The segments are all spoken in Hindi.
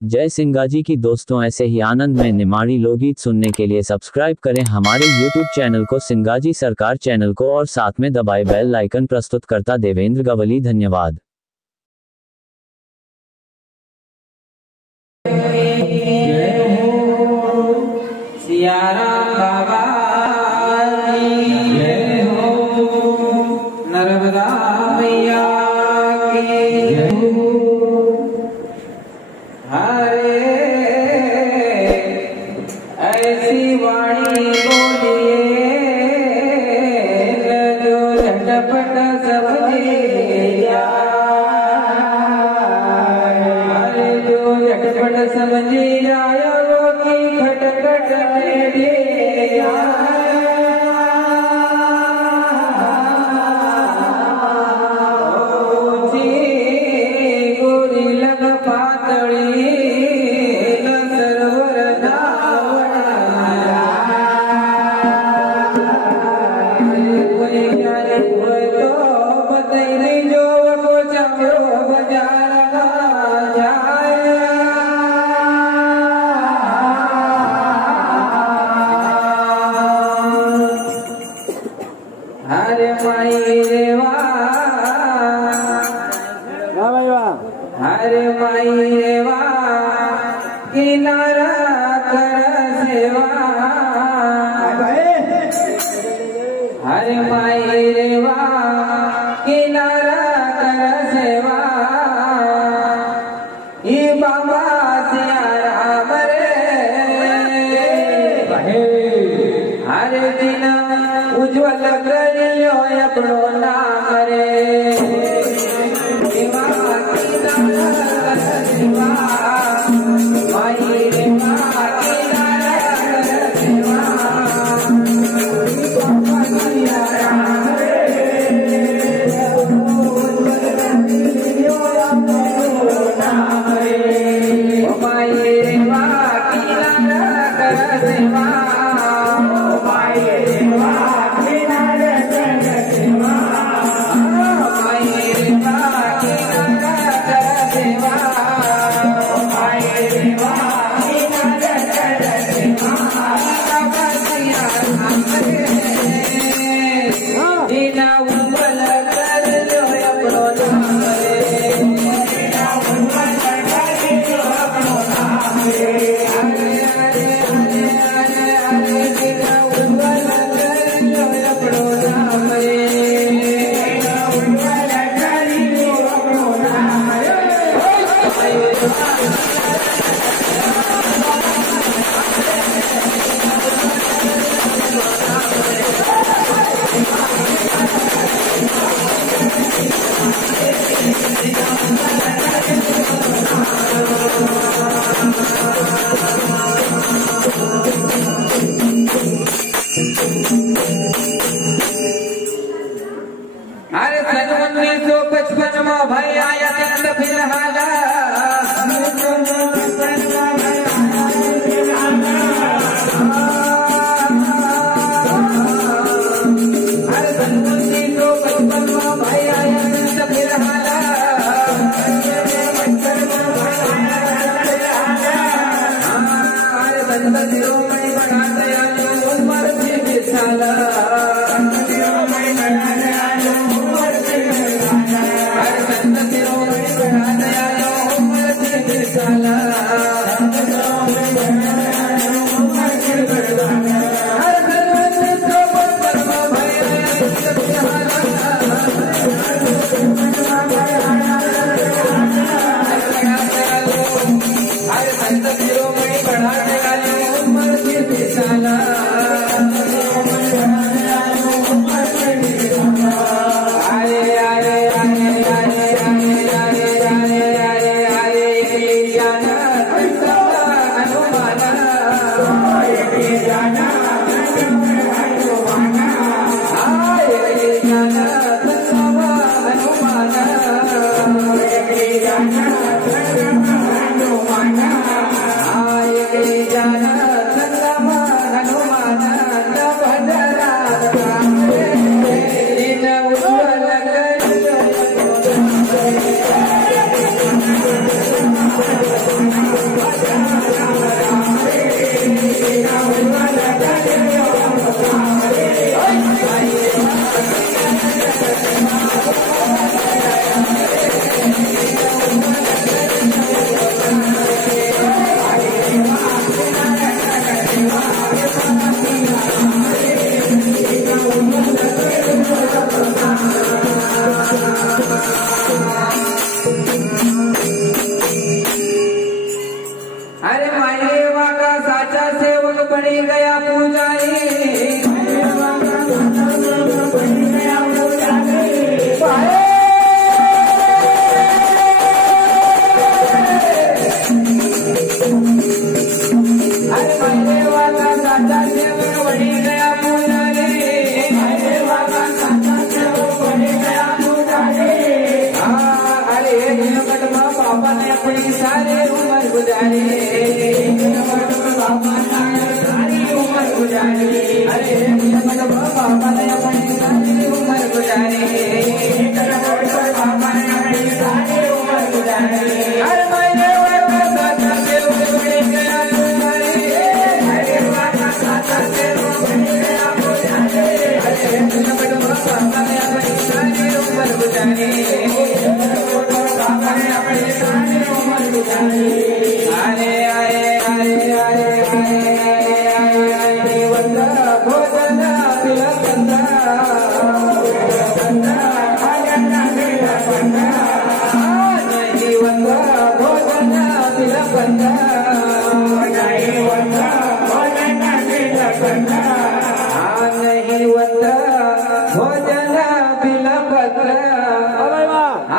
जय सिंगाजी की दोस्तों, ऐसे ही आनंद में निमाड़ी लोकगीत सुनने के लिए सब्सक्राइब करें हमारे YouTube चैनल को, सिंगाजी सरकार चैनल को, और साथ में दबाए बेल आइकन। प्रस्तुतकर्ता देवेंद्र गवली। धन्यवाद। सियाराम बाबा की जय हो, नर्मदा मैया की जय हो। हरे ऐसी वाणी बोलिए जो झटपट समझे जाए, जो झटपट समझे जाए वो की खटखट ले गोरी लग पातळी सरवर तो बतैनी जो को चामरो बजारा हरे माई रेवा, हरे माई रेवा किनारा कर सेवा, हरे माई रेवा किनारा कर सेवा। ये बाबा सियाराम रे हरे दिन उज्ज्वल करियो अपनो नाम रे। अरे सन 1955 में भाई आया चंद फिलहाल, अरे सन 1955 में भाई आया चंद फिलहाल, अरे संत दिलों में बढ़ाते आयो उम्र से विशाल, अरे मायेवा का साचा सेवक बनी गया पुजारी बाबा ने अपनी सारी उम्र गुजारी सारी उम्र गुजारी अरे बाबा ने अपनी सारी उम्र गुजारी बाबा ने अपनी सारी उम्र गुजारी अरे मैंने साचा से बड़ी गया अरे बाबा साचा से बड़ी गया अरे बाबा ने अपनी सारी उम्र गुजारी अरे अरे अरे अरे अरे वंदा भोजन तिलकंदा नहीं वंदा भोजन तिलकंदा नहीं वंदा भोजन तिलकंदा नहीं वंदा भोजन तिलकंदा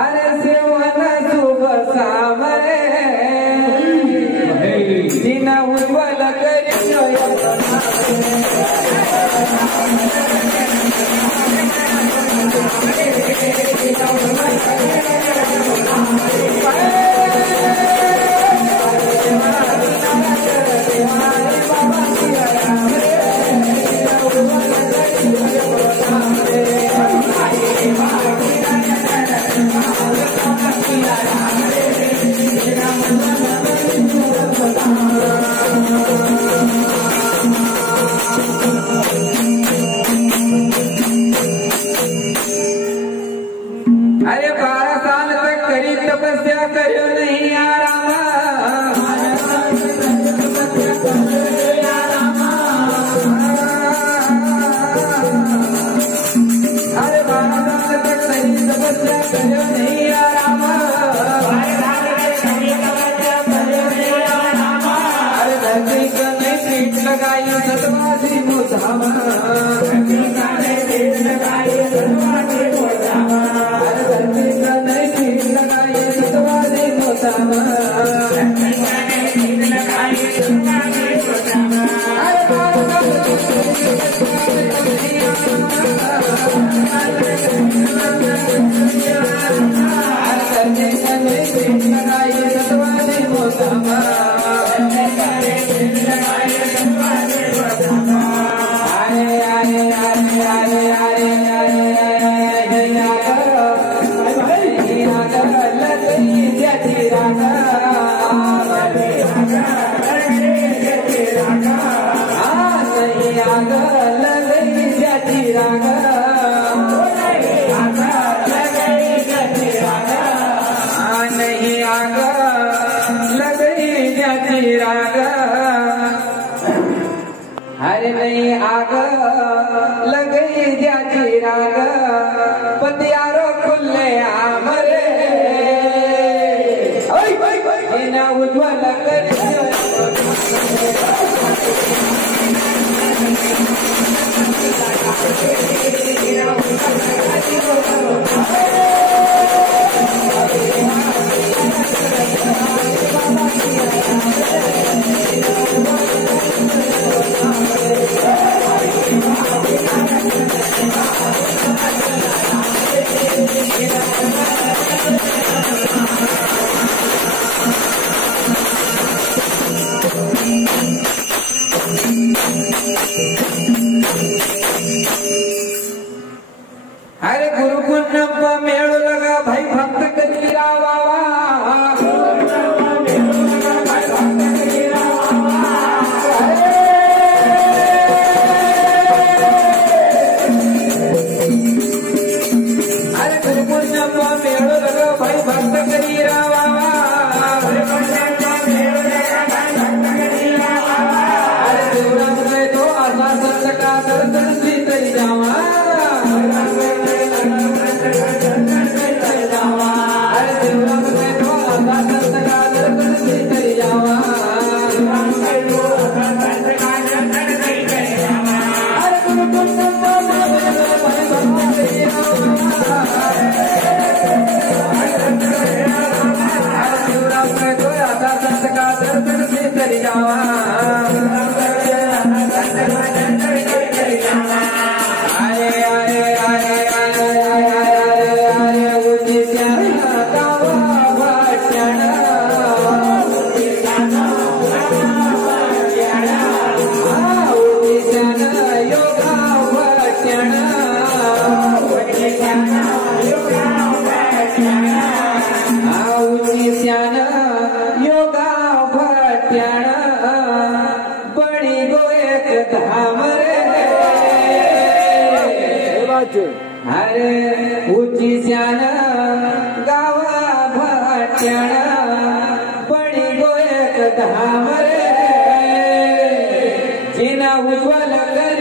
अरे सेवन सुबह सामरे दिन उज्वल करियो अरे 12 साल तक करी तपस्या करो नहीं आराम अरे 12 साल तक करी तपस्या करो नहीं आराम अरे धरती का नहीं पीठ लगाई सतवासी मुसामा नहीं आगा लगई जाती रागा हरे नहीं आगा लगई जाती रागा पतियारो खुले आमरे ना उज्वल कर जावा अरे अरे अरे अरे उची श्याना गावा भट्ट्याणा उची श्याना योगा भट्ट्याणा उची श्याना योगा भट्ट्याणा बड़ी गो एक धाम रे अरे उची श्याना गावा भट्ट्याणा बड़ी गो एक धाम रे जिना उज्ज्वल कर